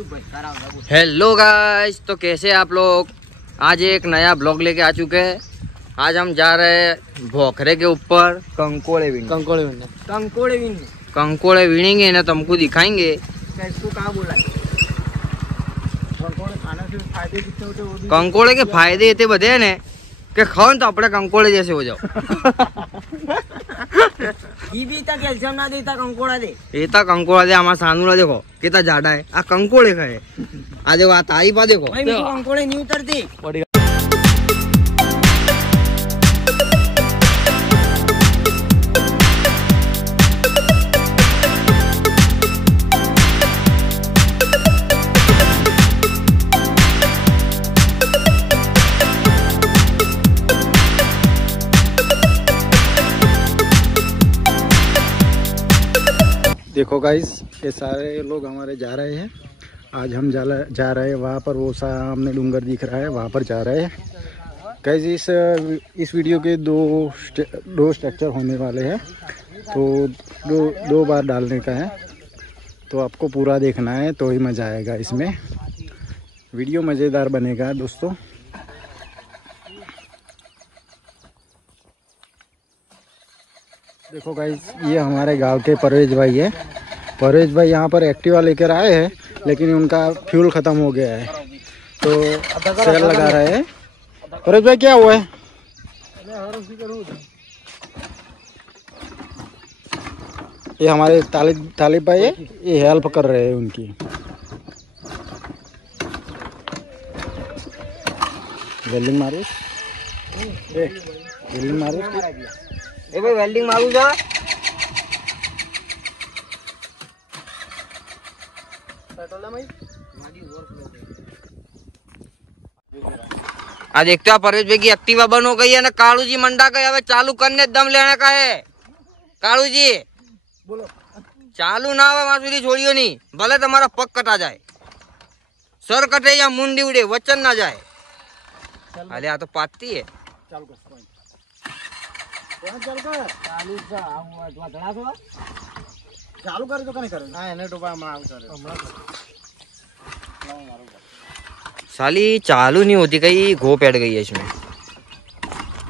Hello guys, तो कैसे आप लोग। आज एक नया ब्लॉग लेके आ चुके हैं। आज हम जा रहे हैं भोखरे के ऊपर कंकोड़े वीणेंगे ना, तुमको दिखाएंगे कहाँ बोला है। कंकोड़े के फायदे इतने बधे ने कि खाओ तो अपने कंकोड़े जैसे हो जाओ। कैल्शियम ना देता कंकोड़ा दे एता कंकोड़ा दे। हमारा सानूला देखो कितना जाड़ा है। आ कंकोड़े का है। आ देखो आ तारीफ आ देखो कंकोड़े नहीं उतरते। देखो गाइस, ये सारे लोग हमारे जा रहे हैं। आज हम जा रहे हैं वहाँ पर, वो सामने डूंगर दिख रहा है, वहाँ पर जा रहे हैं गाइस। इस वीडियो के दो स्ट्रक्चर होने वाले हैं, तो दो बार डालने का है, तो आपको पूरा देखना है तो ही मज़ा आएगा इसमें। वीडियो मज़ेदार बनेगा दोस्तों। देखो गाइस, ये हमारे गांव के परवेज भाई है। परवेज भाई यहाँ पर एक्टिवा लेकर आए हैं, लेकिन उनका फ्यूल ख़त्म हो गया है, तो सेल लगा रहे हैं। परवेज भाई क्या हुआ है? ये हमारे तालिब भाई है, ये हेल्प कर रहे हैं उनकी। वेल्डिंग मारो, वेल्डिंग मारो। ए भाई वेल्डिंग मारू जा। आज देखते हो परेश भाई की एक्टिवा बंद हो गई है ना। कालू जी मंडा गए, अब चालू करने दम लेने का है। कालू जी बोलो, चालू ना हो वहां સુધી छोड़ियो नहीं, भले तुम्हारा पग कटा जाए, सर कटे या मुंडी उड़े, वचन ना जाए। अरे आ तो पाती है। चालू करे तो करे साली चालू नहीं होती, कहीं घो बैठ गई है इसमें।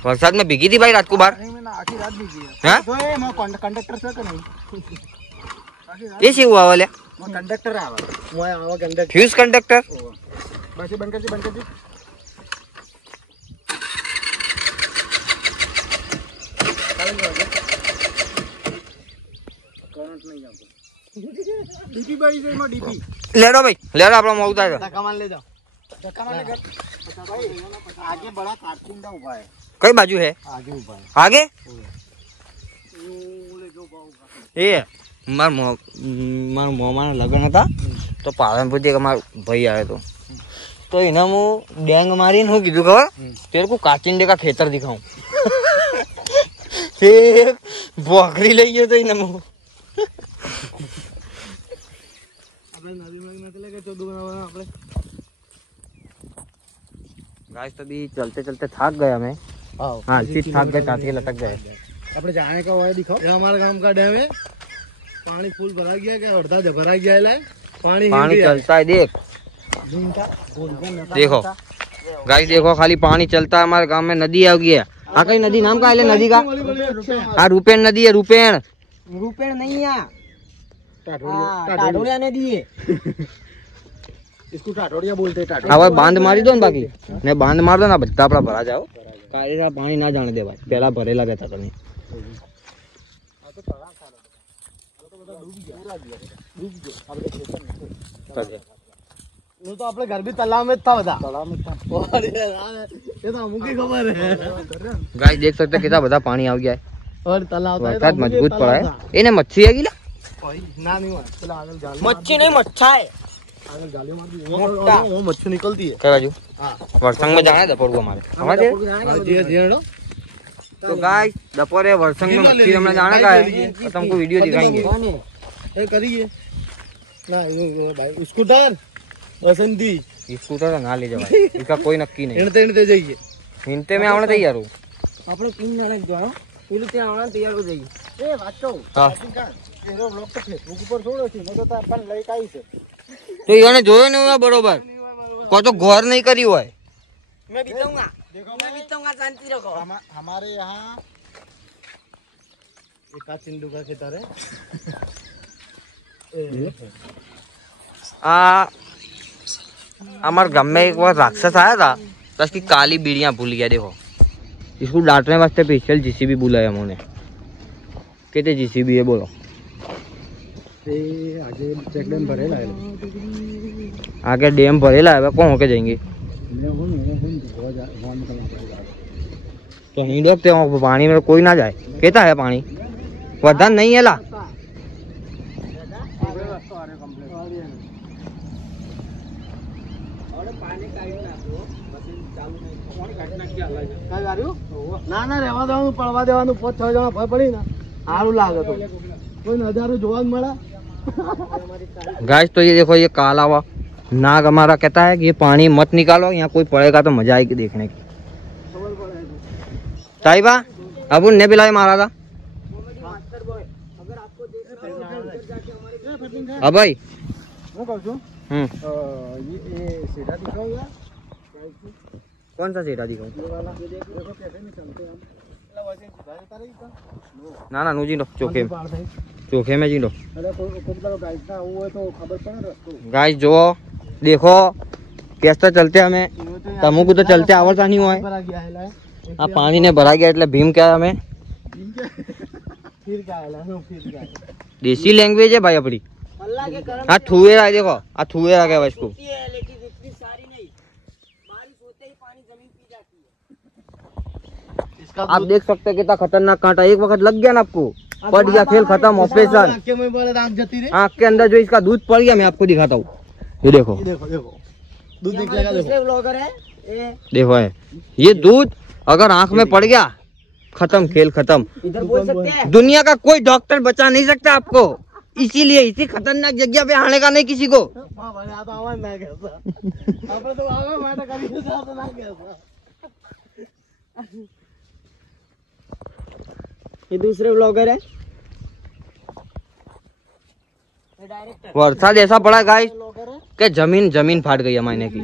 बरसात में भीगी थी भाई रात को बाहर। कंडक्टर से तो नहीं ये हुआ वाले कंडक्टर फ्यूज कंडक्टर। बस बंद कर दी। डीपी भाई से डीपी ले लो भाई, ले लो अपना मौका है। कमान ले जाओ, कमान ले भाई। आगे बड़ा कारकुंडा उभा है। कई बाजू है? आगे उभा है। आगे ये मार मोमा लगन था, तो पालनपुर थी मार भाई आए तो इन्हें मु डेंग मारी हो कीधु खबर तेरे को काचिंडे का खेतर दिखाऊं। फिर बकरी ले गए तो इन्हें मु गाइस तभी चलते चलते थक गए हमें। हाँ सीट थक गए, टाँके लटक गए। अपने जाने का हुआ दिखाओ। यहाँ हमारे गांव का डैम है, पानी फुल भरा गया, क्या अर्धा भरा गया है, पानी चलता है। देखो गाइस, देखो खाली पानी चलता है हमारे गांव में। नदी आ गई है। हाँ कहीं नदी नाम का है नदी का? हाँ रूपेण नदी है। रूपेण नहीं है, टाटोड़िया नदी है। इसको टाटोड़िया बोलते हैं। हाँ बांध मारी दो ना, बाकी नहीं बांध मार दो ना, बच्चा अपना भरा जाओ। काले पानी ना जाने दे भाई, पहला भरेला गया था नहीं। वो तो अपने घर भी तालाब में था, बता तालाब में था। ये तो मुझे खबर है। गाइस देख सकते कितना बड़ा पानी आ गया है और तालाब मजबूत पड़ा है। इन्हें मच्छी है गिला ना नहीं हुआ। मच्छी नहीं मच्छा है। वो मच्छी निकलती है क्या बाजू? वर्षंग में जाना है दोपहर को हमारे। तो गाइस दोपहर वर्षंग में मच्छी हमने जाना का है, तो तुमको वीडियो दिखाएंगे। करिए ना भाई। स्कूटर वसंती स्कूटर ना ले जाओ, इसका कोई नक्की नहीं। हिंडते जाइए, हिंते में आवड़े तैयार हो આપણે પિન નાખી દો પેલું ત્યાં આવણા તૈયાર હો જઈએ એ વાંચો હા એનો બ્લોગ તો ફેસબુક ઉપર છોડ્યો છે, મેં તો આપણને લઈ કાઈ છે तो એને જોયો ને હોય બરોબર કોઈ તો ગौर नहीं करी હોય मैं बीतूंगा शांति रखो हमारे यहाँ एका चिंडू का खेतर है हमारे गांव में एक बार राक्षस आया था तो उसकी काली बीड़ियां भूल गया। देखो इसको डांटने वास्ते स्पेशल जीसीबी बुलाया हमने। कहते जीसीबी है बोलो आगे चेक डैम भरेला है आगे डैम भरेला है कौन होके जाएंगे तो ही डोबते हो पानी में कोई ना जाए। कहता है पानी वरदान नहीं है ला ના ના રહેવા દેવાનું પડવા દેવાનું 5-6 જણા ભય પડી ને સારું લાગે તો કોઈ નજારો જોવા જ મળે। गाइस तो ये देखो ये काला हुआ नाग हमारा कहता है कि ये पानी मत निकालो यहाँ कोई पड़ेगा तो मजा आएगी देखने की। साहिबा अब उनने बिलाई मारा था अब भाई હું કહું છું ये सीधा दिखाऊंगा कौन सा सीटा दिखाऊं ये वाला देखो कैसे निकलते हैं हम એટલે વૈसे सीधा जता रही का ना ना नूजी लो चोखे में जी लो। अरे कोई गाइड ना वो है तो खबर पड़े रास्ते गाइस जो देखो कैसे चलते हमें तमु को तो चलते आवड़ता नहीं हुआ है। आ पानी ने भरा गया એટલે भीम क्या हमें फिर क्या है फिर क्या देसी लैंग्वेज है भाई अपनी। अल्लाह के करम हाँ थुएरा है देखो आ थुएरा क्या इसको होती है लेकिन इतनी सारी नहीं। बारिश होते ही पानी जमीन पी जाती है। इसका आप देख सकते हैं कितना खतरनाक कांटा एक वक्त लग गया ना आपको पड़ गया खेल खत्म ऑपरेशन आँख के अंदर जो इसका दूध पड़ गया मैं आपको दिखाता हूँ। ये देखो देखो दूध ये निकलेगा हमारे देखो दूसरे ब्लॉगर है देखो है ये दूध अगर आँख में पड़ गया खत्म खेल खत्म। इधर बोल सकते हैं दुनिया का कोई डॉक्टर बचा नहीं सकता आपको इसीलिए इसी खतरनाक जगह पे आने का नहीं किसी को। ये दूसरे ब्लॉगर है वर्षा ऐसा पड़ा गाइस कि जमीन फाट गई है महीने की।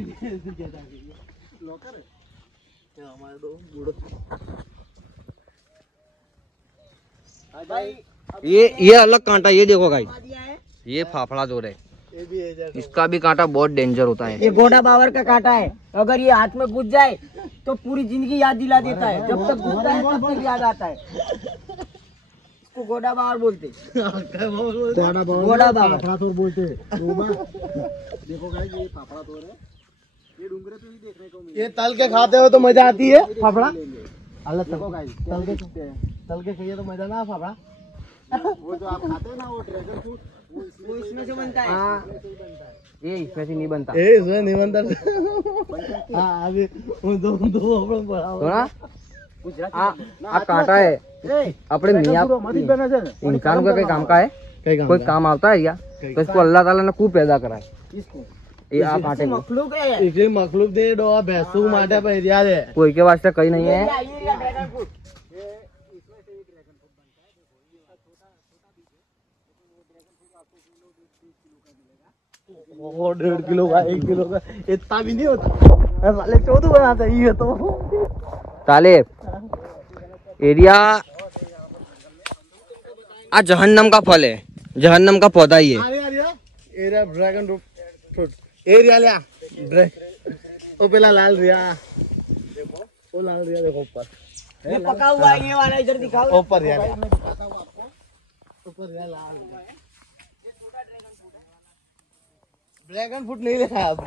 ये अलग कांटा ये देखो गाइस ये फाफड़ा जोर है इसका भी कांटा बहुत डेंजर होता है। ये घोड़ा बावर का कांटा है अगर ये हाथ में घुस जाए तो पूरी जिंदगी याद दिला देता है। जब तक घुसता है तब तक याद आता है। इसको घोड़ा बावर बोलते घोड़ा बावर फाफड़ा बोलते देखो गाइस ये फाफड़ा तोड़ है ये डूंगरे पे भी देखने को मिले। ये तल के खाते हो तो मजा आती है फाफड़ा। अलग देखो गाइस तल के खाइए तो मजा ना फाफड़ा। वो जो आप खाते हैं ना वो ड्रैगन फ्रूट वो इसमें से बनता है। ये इसमें से नहीं बनता इसमें नहीं बनता। हाँ अभी दो थोड़ा आ कांटा है अपने मियाँ इंसान का कई काम का है कोई काम आता है क्या तो इसको अल्लाह ताला ने खूब पैदा करा है ये आ कांटे को मखलूक है मखलूक दे दो भैंसू माटे पहिरिया दे कोई के वास्ते कहीं नहीं है। ड्रैगन फ्रूट वो 1.5 किलो का 1 किलो का इतना भी नहीं होता साले 14 बनाते हैं ये तो तालेब एरिया आ जहन्नम का फल है जहन्नम का पौधा ही है। एरिया ड्रैगन फ्रूट एरिया लिया ओ पेला लाल रिया वो लाल रिया देखो ऊपर ये पका हुआ है ये वाला इधर दिखाओ ऊपर यार ऊपर यार लाल ड्रैगन फ्रूट नहीं लिखा अब।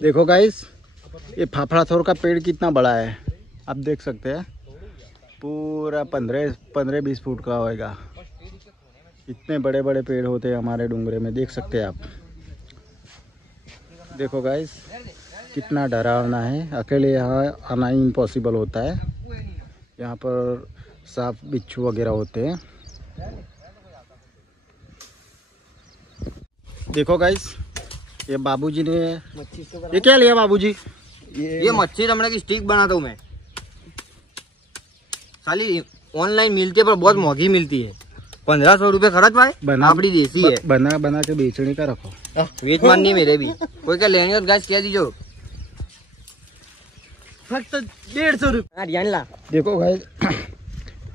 देखो गाइस ये फाफड़ा थोर का पेड़ कितना बड़ा है आप देख सकते हैं पूरा 15-20 फुट का होएगा। इतने बड़े बड़े पेड़ होते हैं हमारे डूंगरे में देख सकते हैं आप। देखो गाइस कितना डरावना है अकेले यहाँ आना ही इम्पॉसिबल होता है। यहाँ पर सांप बिच्छू वगैरह होते हैं। देखो गाइस ये बाबूजी ने ये क्या लिया बाबूजी ये मच्छी रमणे की स्टिक बनाता हूँ मैं खाली ऑनलाइन मिलती है पर बहुत महंगी मिलती है 1500 रुपये खर्च भाई बना अपनी देसी है बना बना के बेचने का रखो। वेच माननी मेरे भी कोई क्या लेनी हो गाइस कह दीजो फक्त 150 रुपये। देखो गाइस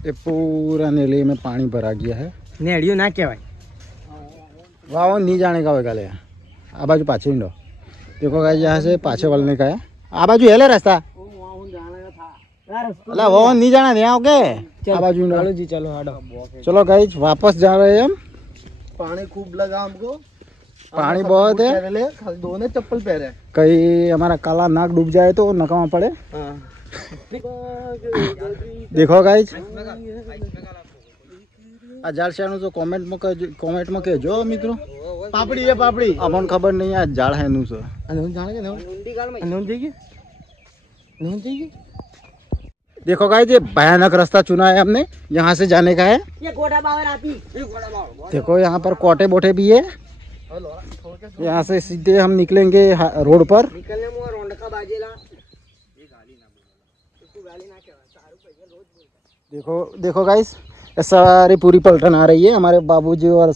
ये पूरा नेले में पानी भरा गया है। नेड़ियो ना कहेवाय वाह नहीं जाने का होगा ले आ बाजू पाछे हिंडो। देखो गाइस यहाँ से पाछे वलने का है आ बाजू है ले रास्ता अला वो नहीं जाना नहीं आओगे आ बाजू हिंडो। चलो जी चलो हाडो। चलो गाइस वापस जा रहे हैं हम। पानी खूब लगा हमको, पानी बहुत है, खाली दोनों चप्पल पहने। कहीं हमारा काला नाक डूब जाए तो नकामा पड़े। देखो गाइस आ जाड़ से तो कमेंट में कहो मित्रों पापड़ी है पापड़ी अमन खबर नहीं है जाड़ है नु से देखो गाइस ये भयानक रास्ता चुना है हमने, यहाँ से जाने का है। ये गोटा बावर आती देखो यहाँ पर कोटे बोटे भी है। यहाँ से सीधे हम निकलेंगे रोड पर। निकलने में रोड का बाजेला। देखो देखो गाइस ये सारी पूरी पलटन आ रही है। हमारे बाबूजी और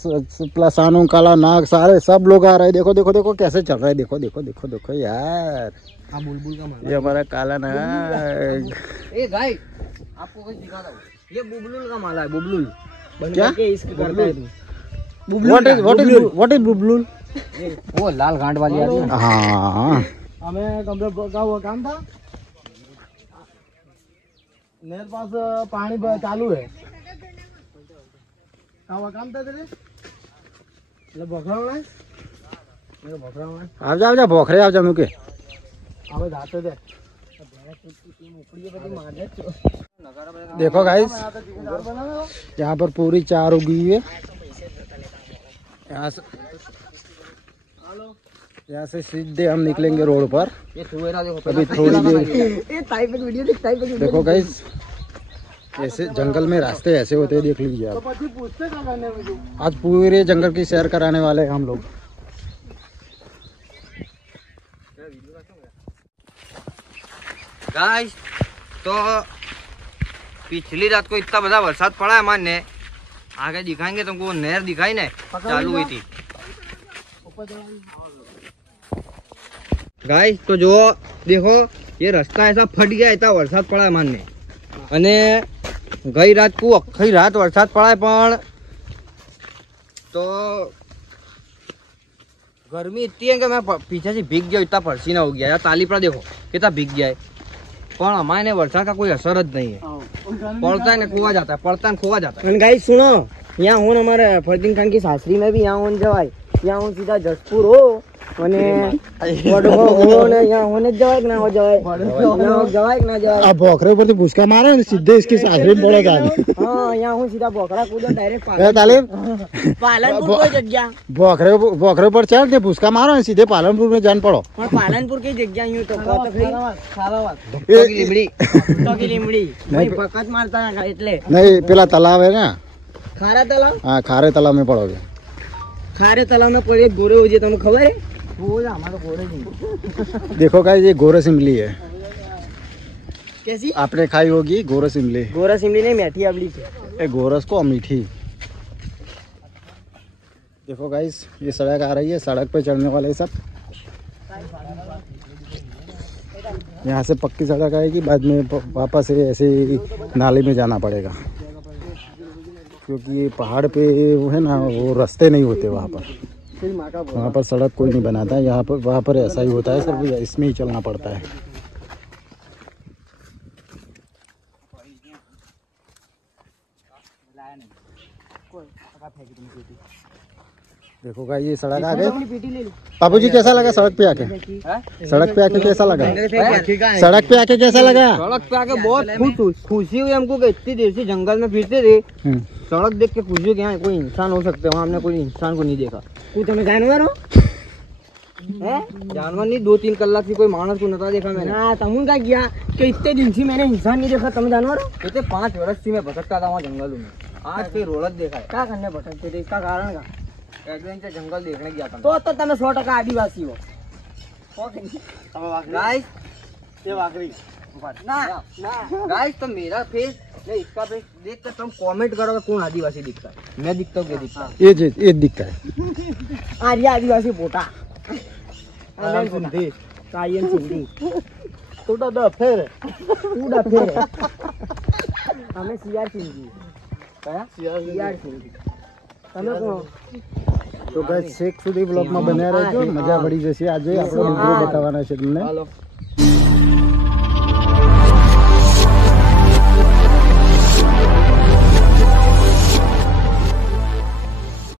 प्लसानू काला नाग सारे सब लोग आ रहे हैं। देखो देखो देखो कैसे चल रहा है। देखो देखो देखो देखो यार बुलबुल का माला। ये हमारा काला नाग। ए गाइस आपको कुछ दिखाता हूँ, ये बुबलुल का माला है। बुबलुल क्या इसके करता है तू? व्हाट इज बुबलुल? वो लाल गांड वाली आती है। हाँ हमें कमरे का वो काम था, मेरे पास पानी चालू है। क्या काम था तेरे? मतलब भोखरा होना है, मेरे भोखरा होना है। आप जा भोखरे आप जा मुके अब जाते थे। देखो गाइस यहाँ पर पूरी चार उगी हुई है। यहाँ से सीधे हम निकलेंगे रोड पर। अभी थोड़ी देर देखो गाइस ऐसे जंगल में रास्ते ऐसे होते हैं, देख लीजिए आप। आज पूरे जंगल की सैर कराने वाले हैं हम लोग। गाइस तो पिछली रात को इतना बड़ा बरसात पड़ा है माने आगे दिखाएंगे तुमको वो नहर दिखाई ना चालू हुई थी। गाइस तो जो देखो ये रास्ता ऐसा फट गया इतना वरसाद पड़ा है मानने અને ગઈ રાત को આખી રાત વરસાદ પડાય પણ तो गर्मी इतनी है कि मैं पीछे से भीग गया, इतना पसीना हो गया यार। तालीपड़ा देखो कितना भीग गया है, पर हमारे वर्षा का कोई असर ज नहीं है। पड़ता है ना खोआ जाता है, पड़ता है खोआ जाता है। गाइस सुनो, यहाँ हूँ हमारे फरदीन खान की सासरी में भी यहाँ होने जवाय, यहाँ हूँ सीधा जसपुर हो અને यहाँ होने जवाय ना हो जवाय, जवाय ना जवाय। अब भोखरे पर तो भूसका मारे सीधे इसकी सासरी में पड़ेगा। हाँ यहाँ हूँ सीधा भोखरा कूदो डायरेक्ट पालनपुर कोई जगह भोखरे पर चढ़ के भूसका मारो सीधे पालनपुर में जान पड़ो। पालनपुर की जगह यूँ तो पकड़ मारता है એટલે नहीं पेला तालाब है ना, खारा तालाब। हाँ खारे तालाब में पड़ोगे। खारे तालाब में पड़े गोरे हो जाए, तुम्हें खबर है? वो हमारा गोरे नहीं। देखो गाइस ये गोरस इमली है। कैसी आपने खाई होगी गोरस इमली? गोरस इमली नहीं, मीठी अबली ए गोरस को मीठी। देखो गाइस ये सड़क आ रही है, सड़क पे चढ़ने वाले सब। यहाँ से पक्की सड़क आएगी, बाद में वापस ऐसे नाले में जाना पड़ेगा, क्योंकि ये पहाड़ पे वो है ना वो रास्ते नहीं होते वहाँ पर सड़क कोई नहीं बनाता है। यहाँ पर वहाँ पर ऐसा ही होता है, सिर्फ इसमें ही चलना पड़ता है। देखो भाई ये सड़क आ गई। बाबूजी कैसा लगा सड़क पे आके? सड़क पे आके कैसा लगा? सड़क पे आके कैसा लगा? सड़क पे आके बहुत खुशी हुई हमको कि इतनी देर से जंगल में फिरते थे, सड़क देख के खुशी हुई कि यहाँ कोई इंसान हो सकते हैं। वहाँ हमने कोई इंसान को नहीं देखा। तू तुम्हें जानवर हो? जानवर नहीं, 2-3 कलाक से कोई मानस को नता देखा मैंने। हाँ तमुन का किया कि इतने दिन से मैंने इंसान नहीं देखा, तुम जानवर हो? इतने 5 वर्ष से मैं भटकता था वहाँ जंगल में, आज कोई रोलक देखा है। क्या करने भटकते थे, इसका कारण का? एडवेंचर जंगल देखने गया था। तो તમે 100% आदिवासी हो। गाइस ये वाकरी ना ना गाइस तो मेरा फेस नहीं इसका पे देख कर तुम कमेंट करो कि कौन आदिवासी दिखता है। मैं दिखता हूँ क्या दिखता है? ये दिखता है। आर्या आदिवासी पोटा कायन सिंधी टूटा द फेर पूरा फेर हमें सीआर सिंधी कया सीआर सिंधी તમે કોણ? તો ગાઈસ 6 સુધી બ્લોગમાં બન્યા રહેજો, મજા પડી જશે. આજે આપણો મિત્રો બતાવવાના છે તમને.